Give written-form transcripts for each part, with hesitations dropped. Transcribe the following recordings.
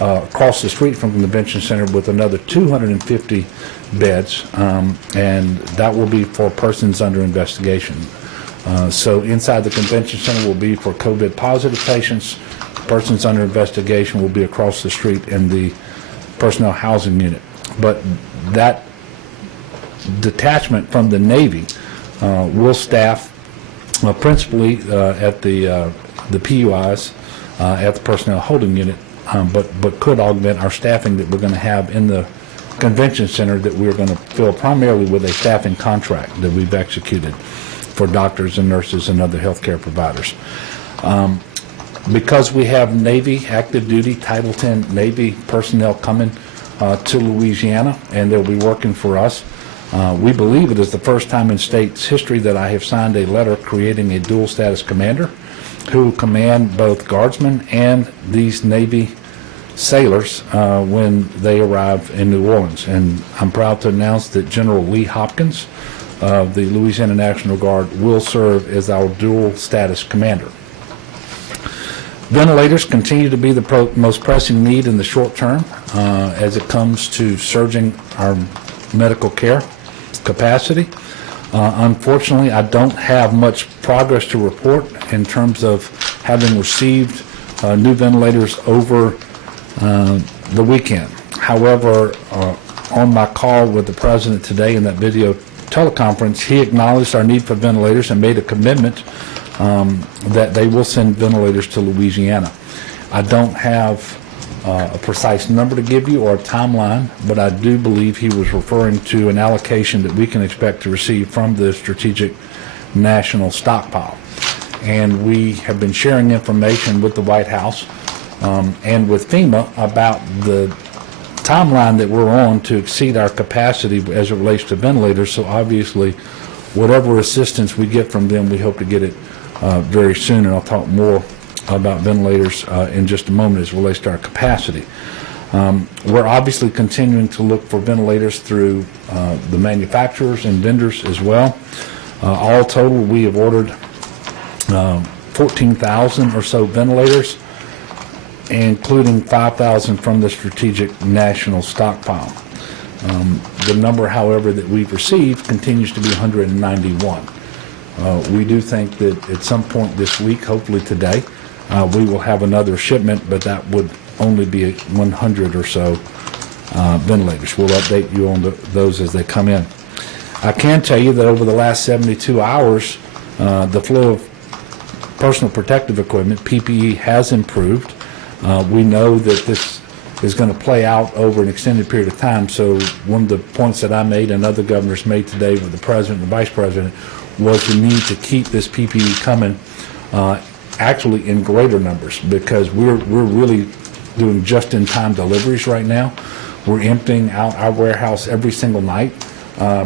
across the street from the convention center with another 250 beds, and that will be for persons under investigation. So inside the convention center will be for COVID positive patients. Persons under investigation will be across the street in the personnel housing unit. But that detachment from the Navy will staff principally at the PUIs at the personnel holding unit, but could augment our staffing that we're going to have in the convention center, that we're going to fill primarily with a staffing contract that we've executed for doctors and nurses and other healthcare providers. Because we have Navy active duty Title 10 Navy personnel coming to Louisiana, and they'll be working for us, we believe it is the first time in state's history that I have signed a letter creating a dual status commander who will command both guardsmen and these Navy sailors when they arrive in New Orleans. And I'm proud to announce that General Lee Hopkins of the Louisiana National Guard will serve as our dual status commander. Ventilators continue to be the most pressing need in the short term as it comes to surging our medical care capacity. Unfortunately, I don't have much progress to report in terms of having received new ventilators over the weekend. However, on my call with the President today in that video teleconference, he acknowledged our need for ventilators and made a commitment that they will send ventilators to Louisiana. I don't have a precise number to give you or a timeline, but I do believe he was referring to an allocation that we can expect to receive from the Strategic National Stockpile. And we have been sharing information with the White House and with FEMA about the timeline that we're on to exceed our capacity as it relates to ventilators. So obviously, whatever assistance we get from them, we hope to get it very soon, and I'll talk more about ventilators in just a moment as it relates to our capacity. We're obviously continuing to look for ventilators through the manufacturers and vendors as well. All total, we have ordered 14,000 or so ventilators, including 5,000 from the Strategic National Stockpile. The number, however, that we've received continues to be 191. We do think that at some point this week, hopefully today, we will have another shipment, but that would only be 100 or so ventilators. We'll update you on those as they come in. I can tell you that over the last 72 hours, the flow of personal protective equipment, PPE, has improved. We know that this is going to play out over an extended period of time. So one of the points that I made and other governors made today with the President and the Vice President was the need to keep this PPE coming actually in greater numbers, because we're really doing just-in-time deliveries right now. We're emptying out our warehouse every single night,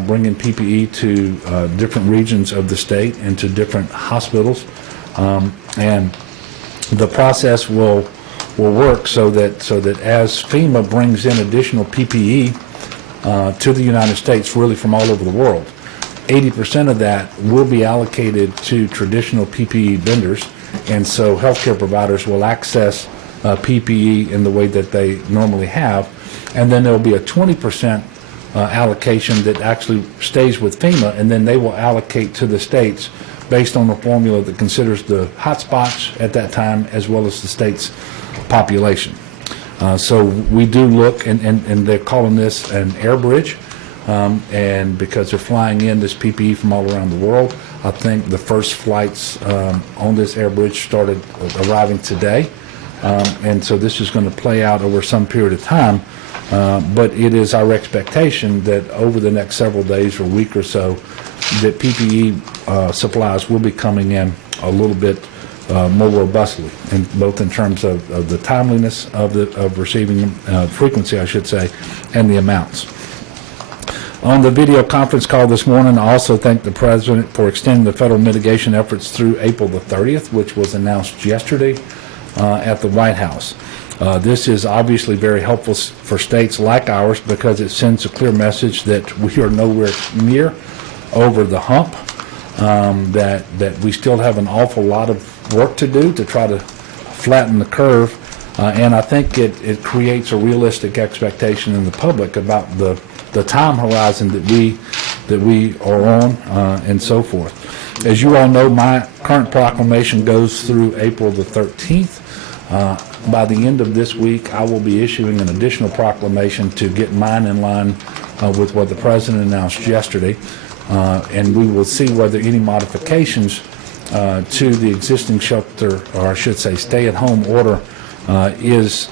bringing PPE to different regions of the state and to different hospitals, and the process will work so that as FEMA brings in additional PPE to the United States, really from all over the world, 80% of that will be allocated to traditional PPE vendors, and so healthcare providers will access PPE in the way that they normally have, and then there will be a 20% allocation that actually stays with FEMA, and then they will allocate to the states based on a formula that considers the hot spots at that time as well as the state's population. So we do look, and they're calling this an air bridge, and because they're flying in this PPE from all around the world. I think the first flights on this air bridge started arriving today, and so this is going to play out over some period of time, but it is our expectation that over the next several days or week or so that PPE supplies will be coming in a little bit more robustly, and both in terms of the timeliness of receiving frequency, I should say, and the amounts. On the video conference call this morning, I also thank the President for extending the federal mitigation efforts through April the 30th, which was announced yesterday at the White House. This is obviously very helpful for states like ours because it sends a clear message that we are nowhere near over the hump, that we still have an awful lot of work to do to try to flatten the curve And I think it creates a realistic expectation in the public about the time horizon that we are on, and so forth. As you all know, my current proclamation goes through April the 13th. By the end of this week, I will be issuing an additional proclamation to get mine in line with what the President announced yesterday, and we will see whether any modifications to the existing shelter, or I should say stay-at-home order, is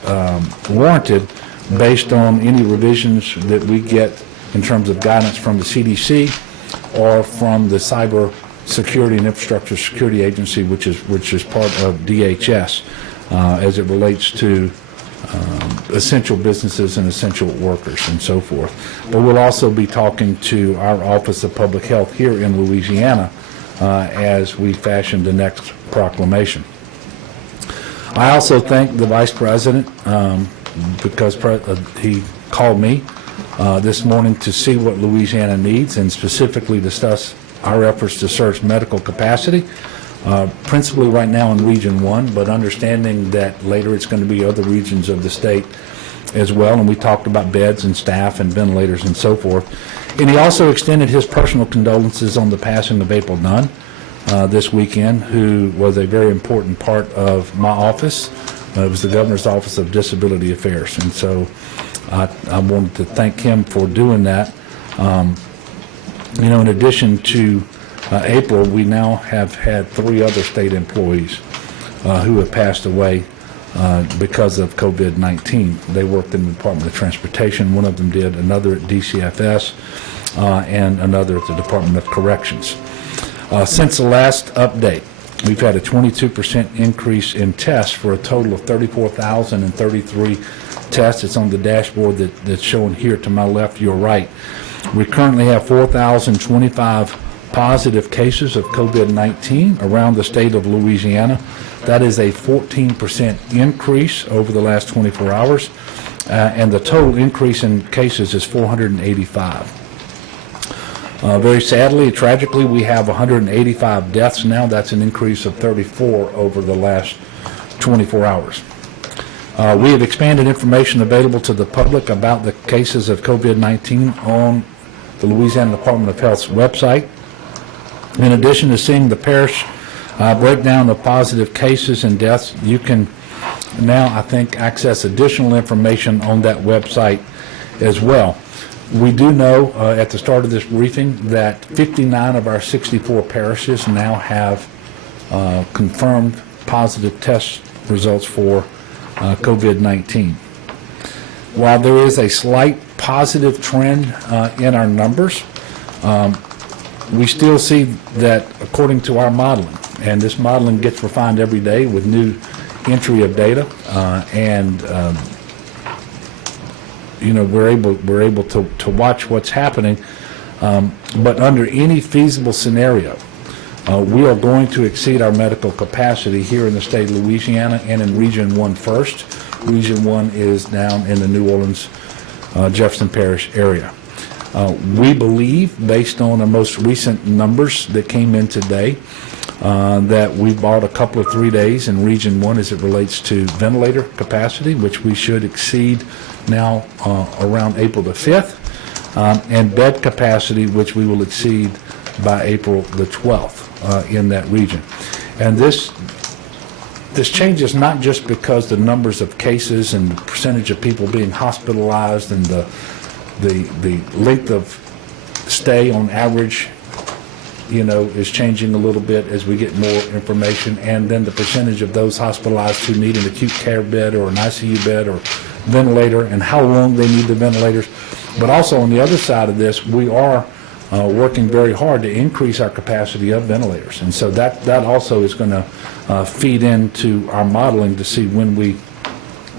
warranted based on any revisions that we get in terms of guidance from the CDC or from the Cyber Security and Infrastructure Security Agency, which is part of DHS, as it relates to essential businesses and essential workers and so forth. But we'll also be talking to our Office of Public Health here in Louisiana as we fashion the next proclamation. I also thank the Vice President because he called me this morning to see what Louisiana needs and specifically discuss our efforts to surge medical capacity, principally right now in Region 1, but understanding that later it's going to be other regions of the state as well, and we talked about beds and staff and ventilators and so forth. And he also extended his personal condolences on the passing of April Nunn this weekend, who was a very important part of my office. It was the Governor's Office of Disability Affairs, and so I wanted to thank him for doing that. In addition to April, we now have had 3 other state employees who have passed away because of COVID-19. They worked in the Department of Transportation. One of them did, another at DCFS, and another at the Department of Corrections. Since the last update, we've had a 22% increase in tests for a total of 34,033 tests. It's on the dashboard that's shown here to my left, your right. We currently have 4,025 positive cases of COVID-19 around the state of Louisiana. That is a 14% increase over the last 24 hours, and the total increase in cases is 485. Very sadly, tragically, we have 185 deaths now. That's an increase of 34 over the last 24 hours. We have expanded information available to the public about the cases of COVID-19 on the Louisiana Department of Health's website. In addition to seeing the parish breakdown of positive cases and deaths, you can now, I think, access additional information on that website as well. We do know at the start of this briefing that 59 of our 64 parishes now have confirmed positive test results for COVID-19. While there is a slight positive trend in our numbers, we still see that according to our modeling, and this modeling gets refined every day with new entry of data, we're able to watch what's happening, but under any feasible scenario, we are going to exceed our medical capacity here in the state of Louisiana and in Region 1 first. Region 1 is down in the New Orleans, Jefferson Parish area. We believe, based on the most recent numbers that came in today, that we bought a couple of 3 days in Region 1 as it relates to ventilator capacity, which we should exceed now around April the 5th, and bed capacity, which we will exceed by April the 12th in that region. And this changes not just because the numbers of cases and the percentage of people being hospitalized and the length of stay on average, is changing a little bit as we get more information, and then the percentage of those hospitalized who need an acute care bed or an ICU bed or ventilator and how long they need the ventilators. But also on the other side of this, we are working very hard to increase our capacity of ventilators, and so that also is going to feed into our modeling to see when we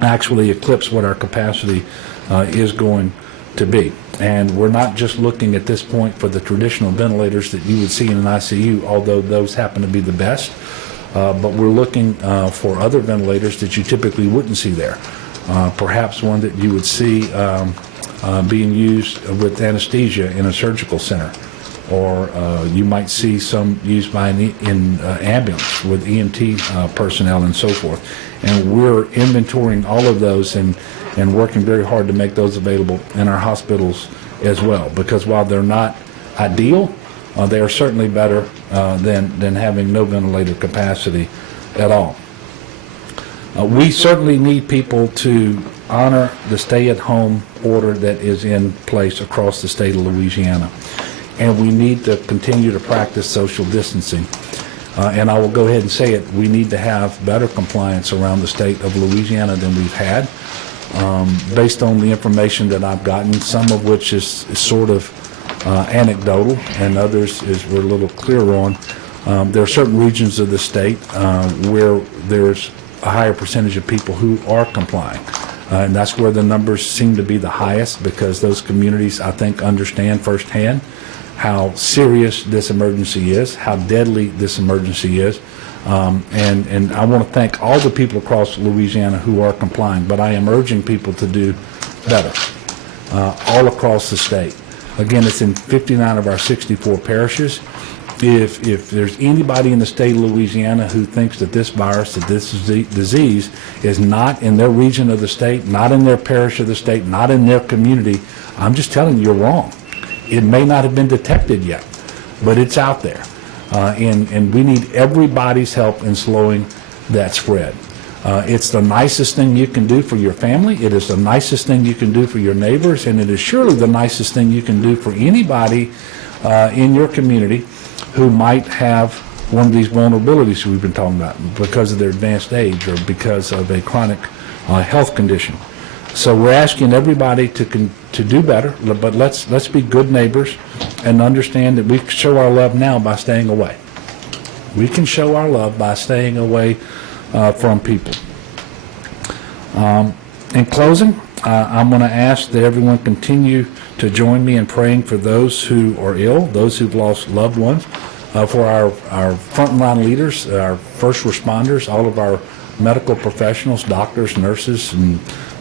actually eclipse what our capacity is going to be. And we're not just looking at this point for the traditional ventilators that you would see in an ICU, although those happen to be the best, but we're looking for other ventilators that you typically wouldn't see there. Perhaps one that you would see being used with anesthesia in a surgical center, or you might see some used by in ambulance with EMT personnel and so forth. And we're inventorying all of those and working very hard to make those available in our hospitals as well, because while they're not ideal, they are certainly better than having no ventilator capacity at all. We certainly need people to honor the stay-at-home order that is in place across the state of Louisiana. And we need to continue to practice social distancing. And I will go ahead and say it, we need to have better compliance around the state of Louisiana than we've had, based on the information that I've gotten, some of which is sort of anecdotal, and others is we're a little clearer on. There are certain regions of the state where there's a higher percentage of people who are complying. And that's where the numbers seem to be the highest, because those communities, I think, understand firsthand how serious this emergency is, how deadly this emergency is. And I want to thank all the people across Louisiana who are complying, but I am urging people to do better all across the state. Again, it's in 59 of our 64 parishes. If there's anybody in the state of Louisiana who thinks that this virus, that this disease is not in their region of the state, not in their parish of the state, not in their community, I'm just telling you, you're wrong. It may not have been detected yet, but it's out there. And we need everybody's help in slowing that spread. It's the nicest thing you can do for your family. It is the nicest thing you can do for your neighbors, and it is surely the nicest thing you can do for anybody in your community who might have one of these vulnerabilities we've been talking about because of their advanced age or because of a chronic health condition. So we're asking everybody to do better, but let's be good neighbors and understand that we can show our love now by staying away. We can show our love by staying away from people. In closing, I'm going to ask that everyone continue to join me in praying for those who are ill, those who've lost loved ones, for our frontline leaders, our first responders, all of our medical professionals, doctors, nurses, and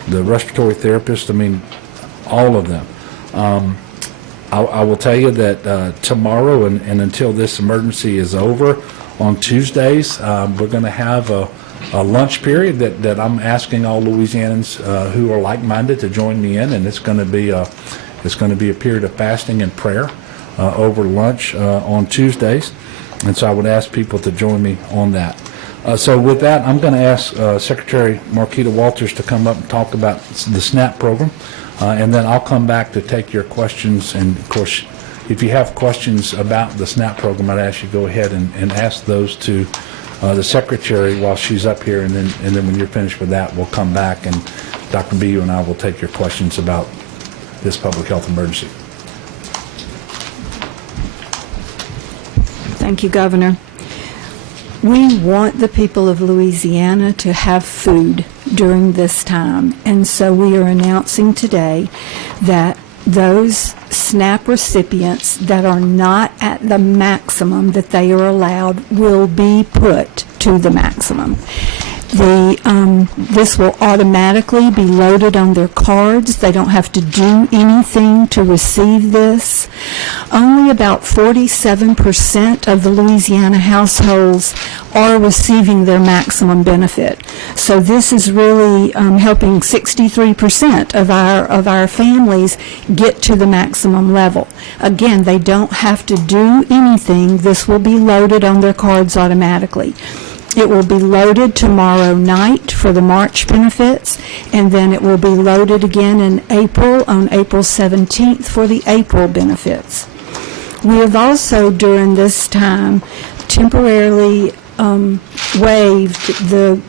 the respiratory therapists, I mean, all of them. I will tell you that tomorrow and until this emergency is over, on Tuesdays, we're going to have a lunch period that I'm asking all Louisianans who are like-minded to join me in, and it's going to be a period of fasting and prayer over lunch on Tuesdays, and so I would ask people to join me on that. So with that, I'm going to ask Secretary Marquita Walters to come up and talk about the SNAP program, and then I'll come back to take your questions. And of course, if you have questions about the SNAP program, I'd ask you to go ahead and ask those to the Secretary while she's up here, and then when you're finished with that, we'll come back, and Dr. Bu and I will take your questions about this public health emergency. Thank you, Governor. We want the people of Louisiana to have food during this time, and so we are announcing today that those SNAP recipients that are not at the maximum that they are allowed will be put to the maximum. This will automatically be loaded on their cards. They don't have to do anything to receive this. Only about 47% of the Louisiana households are receiving their maximum benefit. So this is really helping 63% of our families get to the maximum level. Again, they don't have to do anything. This will be loaded on their cards automatically. It will be loaded tomorrow night for the March benefits, and then it will be loaded again in April, on April 17th, for the April benefits. We have also, during this time, temporarily waived the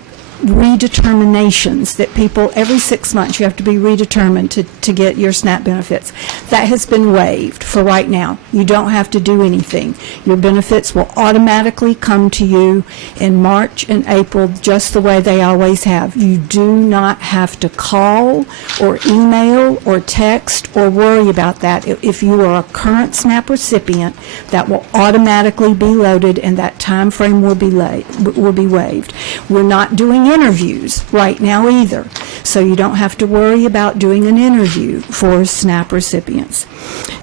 redeterminations that people, every 6 months you have to be redetermined to get your SNAP benefits. That has been waived for right now. You don't have to do anything. Your benefits will automatically come to you in March and April just the way they always have. You do not have to call or email or text or worry about that. If you are a current SNAP recipient, that will automatically be loaded, and that time frame will be waived. We're not doing interviews right now either. So you don't have to worry about doing an interview for SNAP recipients.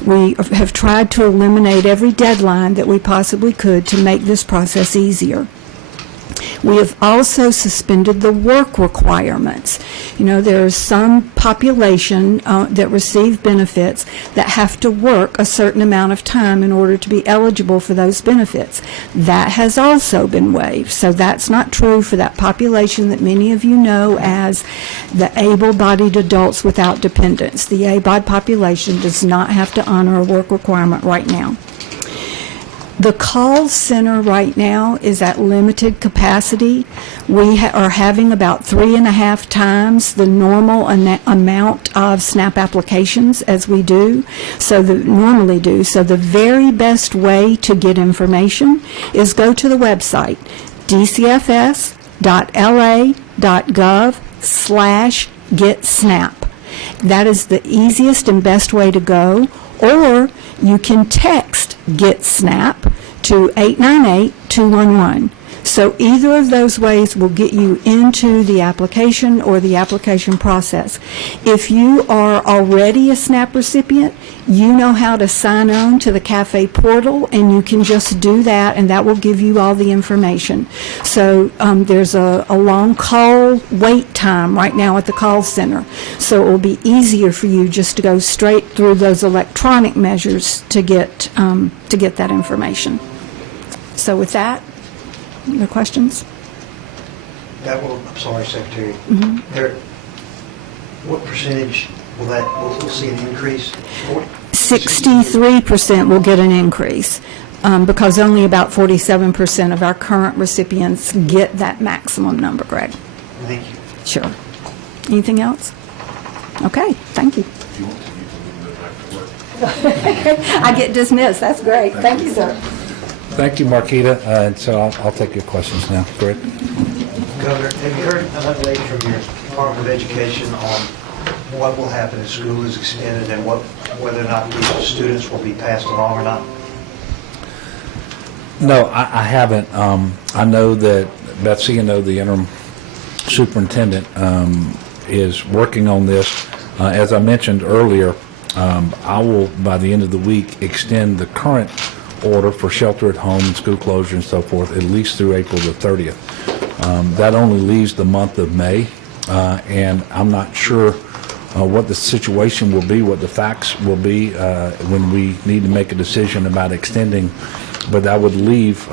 We have tried to eliminate every deadline that we possibly could to make this process easier. We have also suspended the work requirements. You know, there is some population that receive benefits that have to work a certain amount of time in order to be eligible for those benefits. That has also been waived. So that's not true for that population that many of you know as the able-bodied adults without dependents. The ABOD population does not have to honor a work requirement right now. The call center right now is at limited capacity. We are having about 3.5 times the normal amount of SNAP applications as we do, normally do. So the very best way to get information is go to the website, dcfs.la.gov/getsnap. That is the easiest and best way to go. Or you can text Get SNAP to 898-211. So either of those ways will get you into the application or the application process. If you are already a SNAP recipient, you know how to sign on to the CAFE portal, and you can just do that, and that will give you all the information. So there's a long call wait time right now at the call center. So it will be easier for you just to go straight through those electronic measures to get that information. So with that, other questions? That will, I'm sorry, Secretary. What percentage we'll see an increase? 63% will get an increase because only about 47% of our current recipients get that maximum number, Greg. Thank you. Sure. Anything else? Okay, thank you. I get dismissed. That's great. Thank you, sir. Thank you, Marquita. And so I'll take your questions now. Greg? Governor, have you heard an update from your Department of Education on what will happen if school is extended and whether or not these students will be passed along or not? No, I haven't. I know that Betsy, the interim superintendent, is working on this. As I mentioned earlier, I will, by the end of the week, extend the current order for shelter at home and school closure and so forth, at least through April the 30th. That only leaves the month of May, and I'm not sure what the situation will be, what the facts will be when we need to make a decision about extending, but that would leave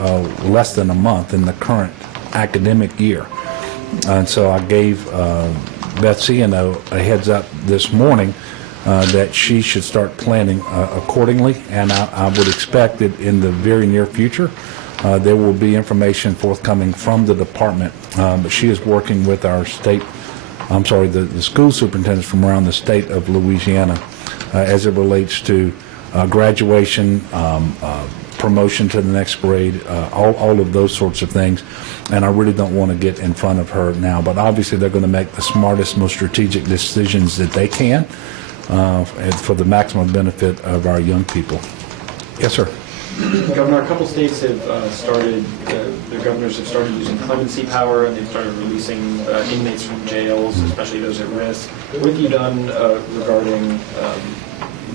less than a month in the current academic year. And so I gave Betsy a heads up this morning that she should start planning accordingly, and I would expect that in the very near future there will be information forthcoming from the department, but she is working with our the school superintendents from around the state of Louisiana as it relates to graduation, promotion to the next grade, all of those sorts of things. And I really don't want to get in front of her now, but obviously they're going to make the smartest, most strategic decisions that they can for the maximum benefit of our young people. Yes, sir. Governor, a couple states have their governors have started using clemency power, and they've started releasing inmates from jails, especially those at risk. What have you done regarding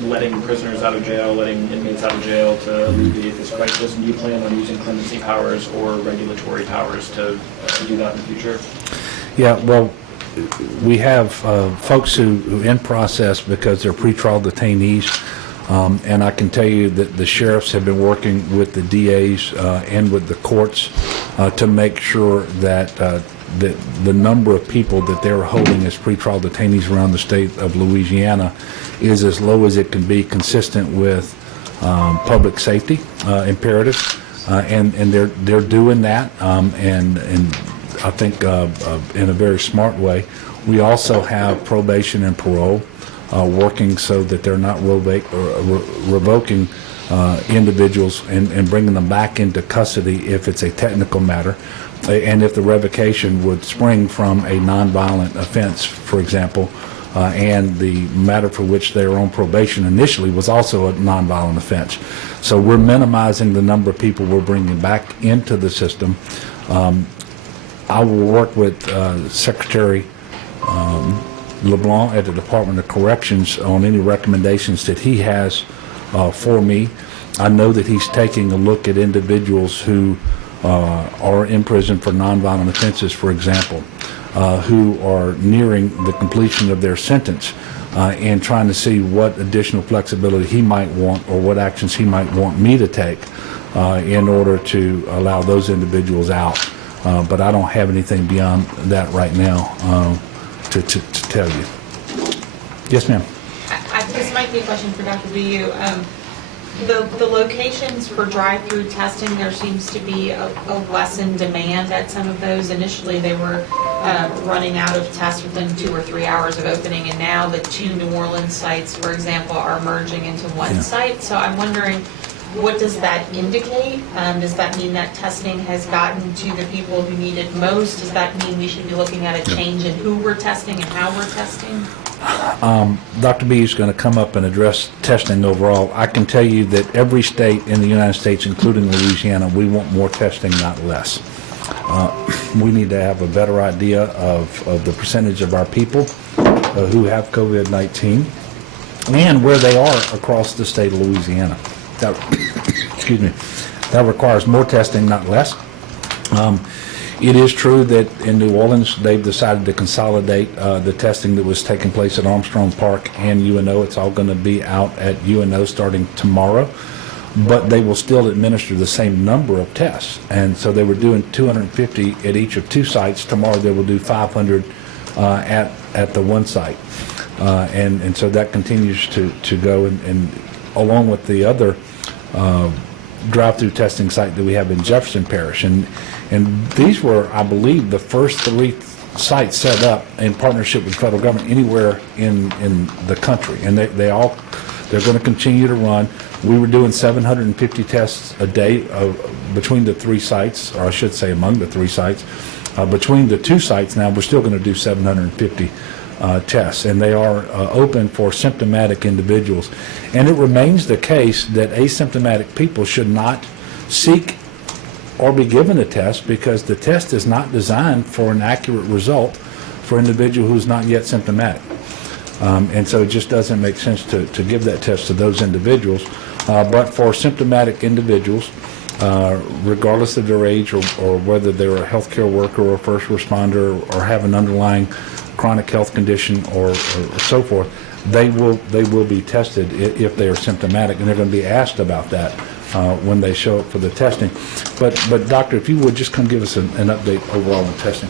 letting prisoners out of jail, letting inmates out of jail to alleviate this crisis? And do you plan on using clemency powers or regulatory powers to do that in the future? Yeah, well, we have folks who in process because they're pretrial detainees, and I can tell you that the sheriffs have been working with the DAs and with the courts to make sure that the number of people that they're holding as pretrial detainees around the state of Louisiana is as low as it can be, consistent with public safety imperatives, and they're doing that, and I think in a very smart way. We also have probation and parole working so that they're not revoking individuals and bringing them back into custody if it's a technical matter, and if the revocation would spring from a nonviolent offense, for example, and the matter for which they were on probation initially was also a nonviolent offense. So we're minimizing the number of people we're bringing back into the system. I will work with Secretary LeBlanc at the Department of Corrections on any recommendations that he has for me. I know that he's taking a look at individuals who are in prison for nonviolent offenses, for example, who are nearing the completion of their sentence, and trying to see what additional flexibility he might want or what actions he might want me to take in order to allow those individuals out. But I don't have anything beyond that right now to tell you. Yes, ma'am. This might be a question for Dr. BU. The locations for drive-through testing, there seems to be a lessened demand at some of those. Initially, they were running out of tests within 2 or 3 hours of opening, and now the 2 New Orleans sites, for example, are merging into one site. So I'm wondering, what does that indicate? Does that mean that testing has gotten to the people who need it most? Does that mean we should be looking at a change in who we're testing and how we're testing? Dr. B is going to come up and address testing overall. I can tell you that every state in the United States, including Louisiana, we want more testing, not less. We need to have a better idea of the percentage of our people who have COVID-19 and where they are across the state of Louisiana. That, excuse me, that requires more testing, not less. It is true that in New Orleans, they've decided to consolidate the testing that was taking place at Armstrong Park and UNO. It's all going to be out at UNO starting tomorrow, but they will still administer the same number of tests. And so they were doing 250 at each of 2 sites. Tomorrow they will do 500 at the one site. And so that continues to go, and along with the other drive-through testing site that we have in Jefferson Parish. And these were, I believe, the first 3 sites set up in partnership with the federal government anywhere in the country. And they're going to continue to run. We were doing 750 tests a day between the 3 sites, or I should say among the 3 sites. Between the 2 sites now, we're still going to do 750 tests, and they are open for symptomatic individuals. And it remains the case that asymptomatic people should not seek or be given a test, because the test is not designed for an accurate result for an individual who's not yet symptomatic. And so it just doesn't make sense to give that test to those individuals. But for symptomatic individuals, regardless of their age or whether they're a healthcare worker or a first responder or have an underlying chronic health condition or so forth, they will be tested if they are symptomatic, and they're going to be asked about that when they show up for the testing. But doctor, if you would just come give us an update overall on testing.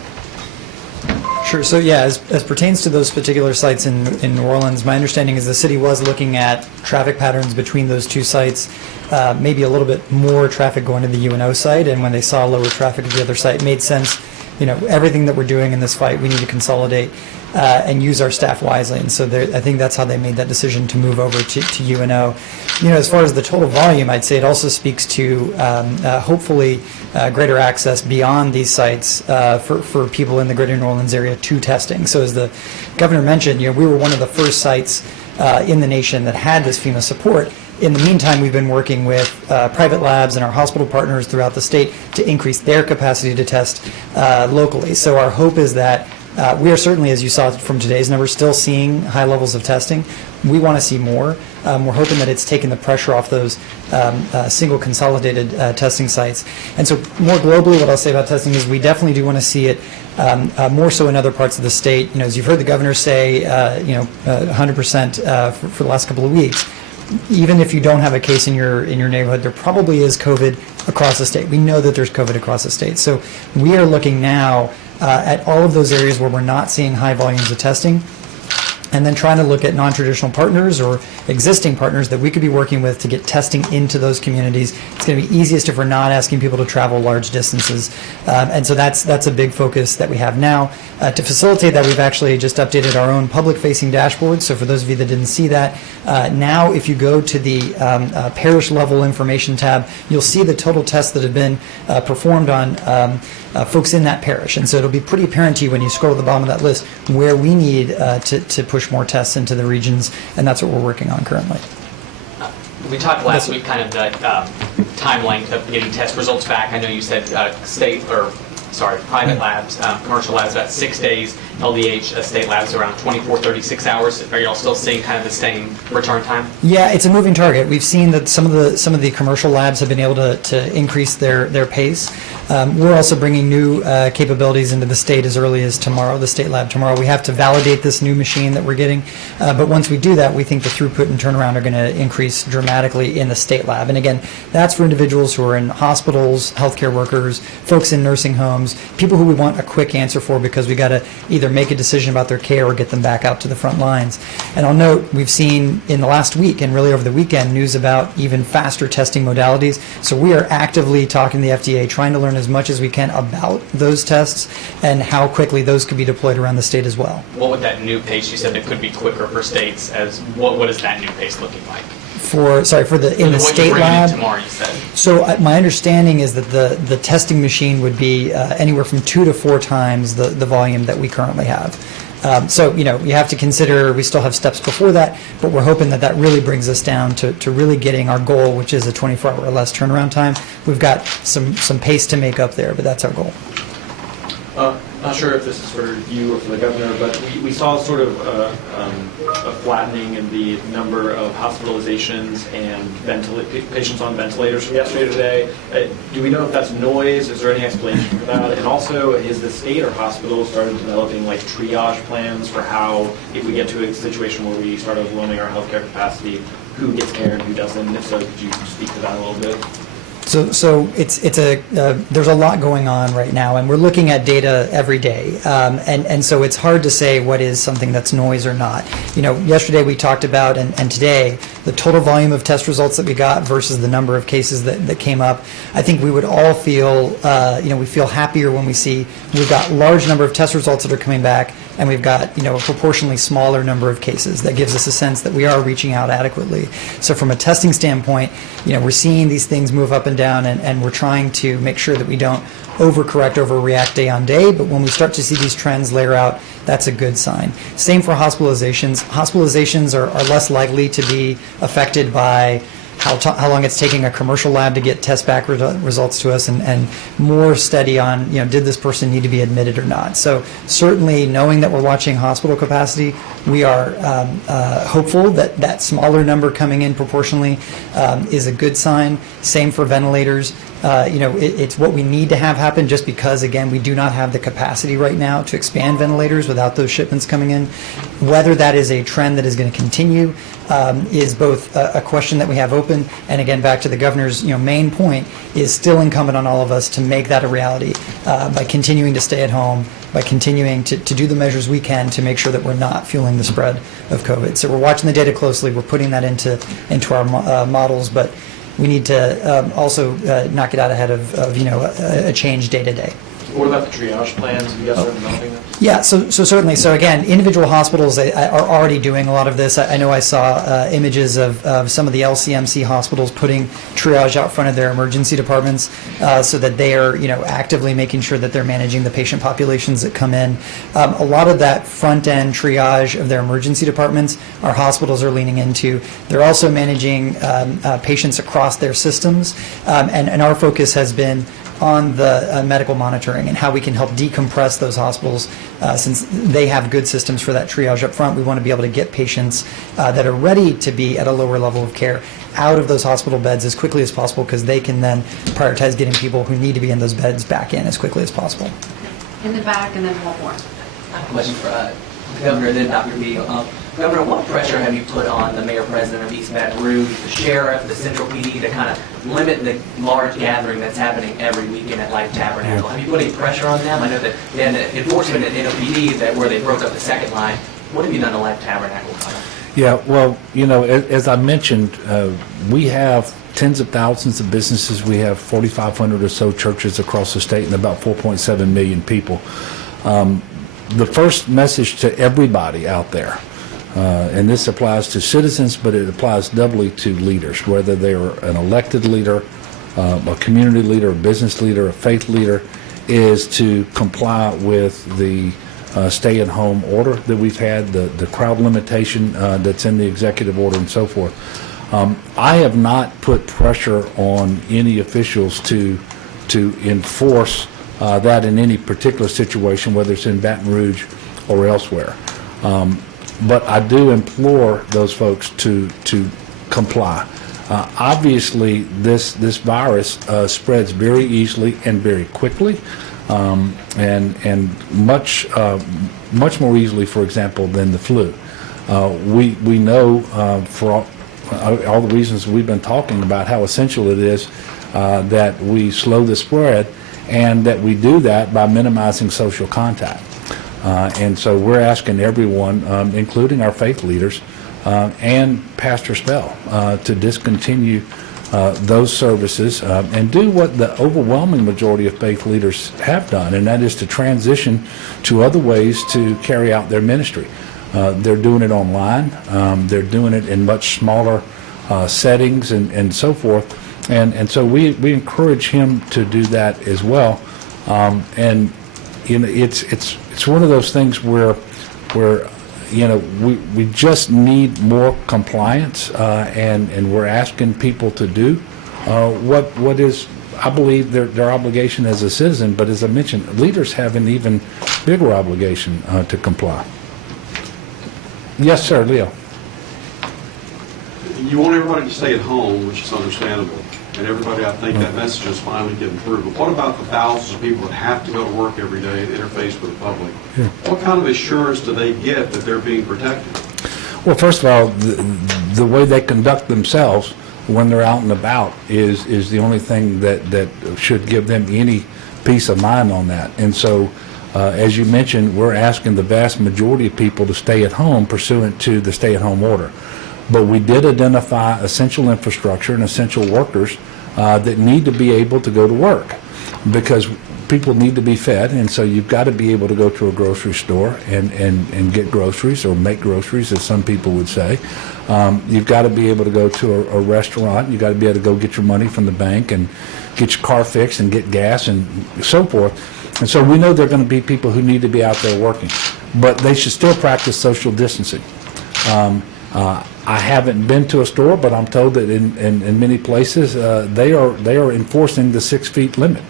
Sure. So yeah, as pertains to those particular sites in New Orleans, my understanding is the city was looking at traffic patterns between those 2 sites, maybe a little bit more traffic going to the UNO site, and when they saw lower traffic at the other site, it made sense. You know, everything that we're doing in this fight, we need to consolidate and use our staff wisely. And so I think that's how they made that decision to move over to UNO. You know, as far as the total volume, I'd say it also speaks to hopefully greater access beyond these sites for people in the greater New Orleans area to testing. So as the governor mentioned, you know, we were one of the first sites in the nation that had this FEMA support. In the meantime, we've been working with private labs and our hospital partners throughout the state to increase their capacity to test locally. So our hope is that we are certainly, as you saw from today's numbers, still seeing high levels of testing. We want to see more. We're hoping that it's taken the pressure off those single consolidated testing sites. And so more globally, what I'll say about testing is we definitely do want to see it more so in other parts of the state. You know, as you've heard the governor say, 100% for the last couple of weeks. Even if you don't have a case in your neighborhood, there probably is COVID across the state. We know that there's COVID across the state. So we are looking now at all of those areas where we're not seeing high volumes of testing, and then trying to look at non-traditional partners or existing partners that we could be working with to get testing into those communities. It's going to be easiest if we're not asking people to travel large distances. And so that's a big focus that we have now. To facilitate that, we've actually just updated our own public-facing dashboard. So for those of you that didn't see that, now if you go to the parish-level information tab, you'll see the total tests that have been performed on folks in that parish. And so it'll be pretty apparent to you when you scroll to the bottom of that list where we need to push more tests into the regions, and that's what we're working on currently. We talked last week kind of the time length of getting test results back. I know you said state or private labs, commercial labs about 6 days, LDH state labs around 24, 36 hours. Are y'all still seeing kind of the same return time? Yeah, it's a moving target. We've seen that some of the commercial labs have been able to increase their pace. We're also bringing new capabilities into the state as early as tomorrow, the state lab tomorrow. We have to validate this new machine that we're getting, but once we do that, we think the throughput and turnaround are going to increase dramatically in the state lab. And again, that's for individuals who are in hospitals, healthcare workers, folks in nursing homes, people who we want a quick answer for because we got to either make a decision about their care or get them back out to the front lines. And I'll note we've seen in the last week and really over the weekend news about even faster testing modalities. So we are actively talking to the FDA, trying to learn as much as we can about those tests and how quickly those could be deployed around the state as well. What would that new pace, you said it could be quicker for states, as what is that new pace looking like? For the in the What state you're bringing in lab. tomorrow, you said. So my understanding is that the testing machine would be anywhere from 2 to 4 times the volume that we currently have. So, you have to consider we still have steps before that, but we're hoping that really brings us down to really getting our goal, which is a 24-hour or less turnaround time. We've got some pace to make up there, but that's our goal. Not sure if this is for you or for the governor, but we saw sort of a flattening in the number of hospitalizations and patients on ventilators from yesterday to today. Do we know if that's noise? Is there any explanation for that? And also, is the state or hospital started developing like triage plans for how, if we get to a situation where we start overwhelming our healthcare capacity, who gets care and who doesn't? And if so, could you speak to that a little bit? So there's a lot going on right now, and we're looking at data every day, and so it's hard to say what is something that's noise or not. Yesterday we talked about, and today, the total volume of test results that we got versus the number of cases that came up. I think we would all feel, we feel happier when we see we've got large number of test results that are coming back, and we've got, a proportionally smaller number of cases. That gives us a sense that we are reaching out adequately. So from a testing standpoint, we're seeing these things move up and down, and we're trying to make sure that we don't overcorrect, overreact day on day, but when we start to see these trends layer out, that's a good sign. Same for hospitalizations. Hospitalizations are less likely to be affected by how long it's taking a commercial lab to get test back results to us, and more steady on, did this person need to be admitted or not. So certainly knowing that we're watching hospital capacity, we are hopeful that smaller number coming in proportionally is a good sign. Same for ventilators. It's what we need to have happen just because, again, we do not have the capacity right now to expand ventilators without those shipments coming in. Whether that is a trend that is going to continue is both a question that we have open, and again, back to the governor's main point, is still incumbent on all of us to make that a reality by continuing to stay at home, by continuing to do the measures we can to make sure that we're not fueling the spread of COVID. So we're watching the data closely, we're putting that into our models, but we need to also not get out ahead of a change day to day. What about the triage plans? Have you guys started developing them? Yeah, so certainly. So again, individual hospitals are already doing a lot of this. I know I saw images of some of the LCMC hospitals putting triage out front of their emergency departments so that they are actively making sure that they're managing the patient populations that come in. A lot of that front end triage of their emergency departments, our hospitals are leaning into. They're also managing patients across their systems, and our focus has been on the medical monitoring and how we can help decompress those hospitals since they have good systems for that triage up front. We want to be able to get patients that are ready to be at a lower level of care out of those hospital beds as quickly as possible, because they can then prioritize getting people who need to be in those beds back in as quickly as possible. In the back, and then one more. Question for Governor, then Dr. B. Governor, what pressure have you put on the mayor president of East Baton Rouge, the sheriff, the Central PD to kind of limit the large gathering that's happening every weekend at Life Tabernacle? Have you put any pressure on them? I know that they had an enforcement at NOPD where they broke up the second line. What have you done to Life Tabernacle? Yeah, well, as I mentioned, we have tens of thousands of businesses. We have 4,500 or so churches across the state and about 4.7 million people. The first message to everybody out there, and this applies to citizens, but it applies doubly to leaders, whether they're an elected leader, a community leader, a business leader, a faith leader, is to comply with the stay-at-home order that we've had, the crowd limitation that's in the executive order and so forth. I have not put pressure on any officials to enforce that in any particular situation, whether it's in Baton Rouge or elsewhere. But I do implore those folks to comply. Obviously, this virus spreads very easily and very quickly, and much more easily, for example, than the flu. We know for all the reasons we've been talking about how essential it is that we slow the spread, and that we do that by minimizing social contact. And so we're asking everyone, including our faith leaders and Pastor Spell, to discontinue those services and do what the overwhelming majority of faith leaders have done, and that is to transition to other ways to carry out their ministry. They're doing it online. They're doing it in much smaller settings and so forth. And so we encourage him to do that as well. And you know, it's one of those things where you know, we just need more compliance, and we're asking people to do what is, I believe, their obligation as a citizen. But as I mentioned, leaders have an even bigger obligation to comply. Yes, sir, Leo. You want everybody to stay at home, which is understandable, and everybody, I think that message is finally getting through. But what about the thousands of people that have to go to work every day and interface with the public? Yeah. What kind of assurance do they get that they're being protected? Well, first of all, the way they conduct themselves when they're out and about is the only thing that should give them any peace of mind on that. And so, as you mentioned, we're asking the vast majority of people to stay at home pursuant to the stay-at-home order. But we did identify essential infrastructure and essential workers that need to be able to go to work, because people need to be fed, and so you've got to be able to go to a grocery store and get groceries, or make groceries, as some people would say. You've got to be able to go to a restaurant. You've got to be able to go get your money from the bank and get your car fixed and get gas and so forth. And so we know there are going to be people who need to be out there working, but they should still practice social distancing. I haven't been to a store, but I'm told that in many places they are enforcing the 6 feet limit,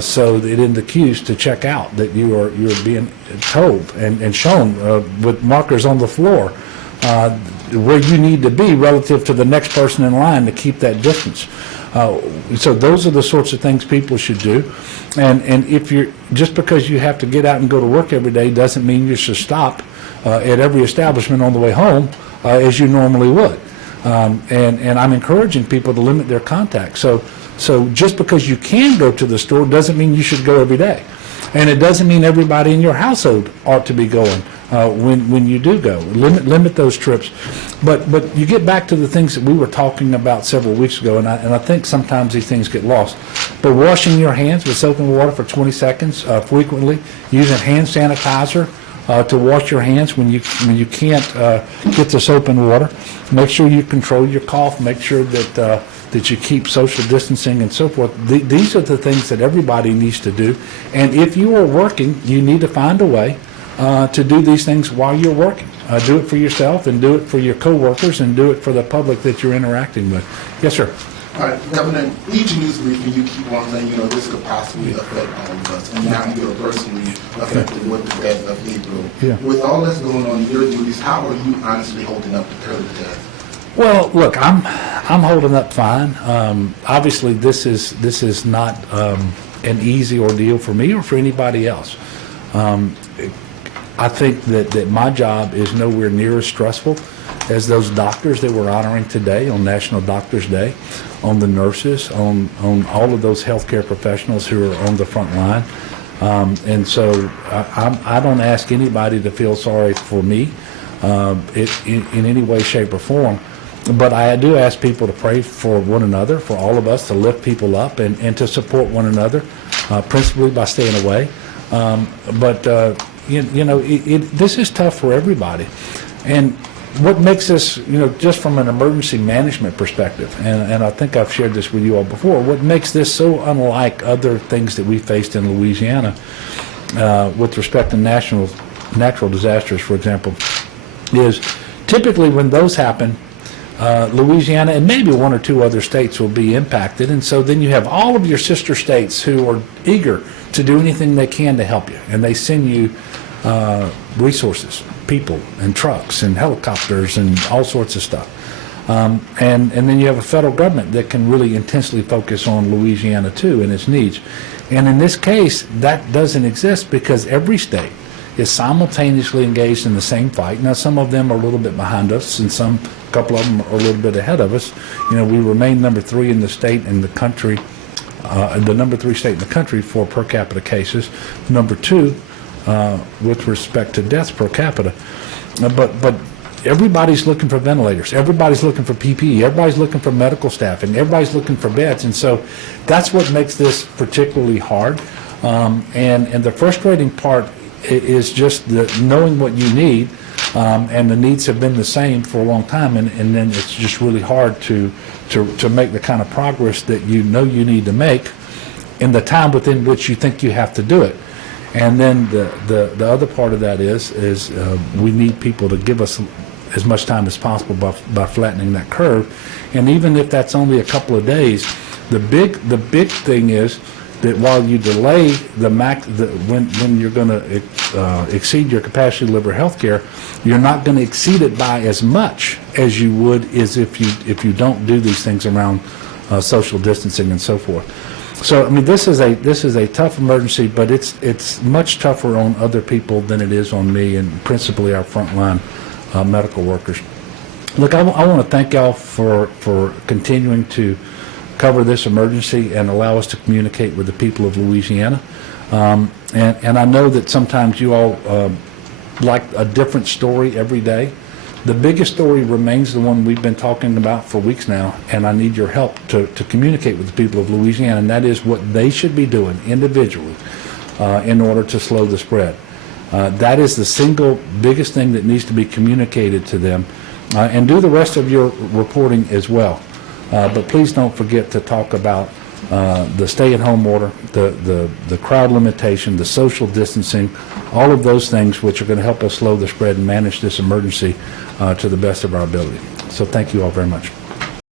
so that in the queues to check out that you're being told and shown with markers on the floor where you need to be relative to the next person in line to keep that distance. So those are the sorts of things people should do, and if you're, just because you have to get out and go to work every day doesn't mean you should stop at every establishment on the way home as you normally would. And I'm encouraging people to limit their contact. So just because you can go to the store doesn't mean you should go every day. And it doesn't mean everybody in your household ought to be going when you do go. Limit those trips. But you get back to the things that we were talking about several weeks ago, and I think sometimes these things get lost. But washing your hands with soap and water for 20 seconds frequently, using hand sanitizer to wash your hands when you can't get the soap and water. Make sure you control your cough. Make sure that you keep social distancing and so forth. These are the things that everybody needs to do. And if you are working, you need to find a way to do these things while you're working. Do it for yourself, and do it for your coworkers, and do it for the public that you're interacting with. Yes, sir. All right, Governor, each news briefing you keep on saying, this could possibly affect all of us, and now you're personally affected with the death of April. Yeah. With all that's going on in your duties, how are you honestly holding up the COVID death? Well, look, I'm holding up fine. Obviously, this is not an easy ordeal for me or for anybody else. I think that my job is nowhere near as stressful as those doctors that we're honoring today on National Doctors Day, on the nurses, on all of those healthcare professionals who are on the front line. And so I don't ask anybody to feel sorry for me in any way, shape, or form. But I do ask people to pray for one another, for all of us, to lift people up and to support one another, principally by staying away. This is tough for everybody. And what makes this, just from an emergency management perspective, and I think I've shared this with you all before, what makes this so unlike other things that we faced in Louisiana with respect to natural disasters, for example, is typically when those happen, Louisiana and maybe one or two other states will be impacted. And so then you have all of your sister states who are eager to do anything they can to help you. And they send you resources, people and trucks and helicopters and all sorts of stuff. And then you have a federal government that can really intensely focus on Louisiana too and its needs. And in this case, that doesn't exist because every state is simultaneously engaged in the same fight. Now, some of them are a little bit behind us, and a couple of them are a little bit ahead of us. You know, we remain number 3 in the state in the country, the number 3 state in the country for per capita cases. Number 2 with respect to deaths per capita. But everybody's looking for ventilators. Everybody's looking for PPE. Everybody's looking for medical staff, and everybody's looking for beds. And so that's what makes this particularly hard. And the frustrating part is just knowing what you need, and the needs have been the same for a long time, and then it's just really hard to make the kind of progress that you know you need to make in the time within which you think you have to do it. And then the other part of that is we need people to give us as much time as possible by flattening that curve. And even if that's only a couple of days, the big thing is that while you delay when you're going to exceed your capacity to deliver health care, you're not going to exceed it by as much as you would as if you don't do these things around social distancing and so forth. So I mean, this is a tough emergency, but it's much tougher on other people than it is on me, and principally our frontline medical workers. Look, I want to thank y'all for continuing to cover this emergency and allow us to communicate with the people of Louisiana. And I know that sometimes you all like a different story every day. The biggest story remains the one we've been talking about for weeks now, and I need your help to communicate with the people of Louisiana, and that is what they should be doing individually in order to slow the spread. That is the single biggest thing that needs to be communicated to them, and do the rest of your reporting as well. But please don't forget to talk about the stay-at-home order, the crowd limitation, the social distancing, all of those things which are going to help us slow the spread and manage this emergency to the best of our ability. So thank you all very much.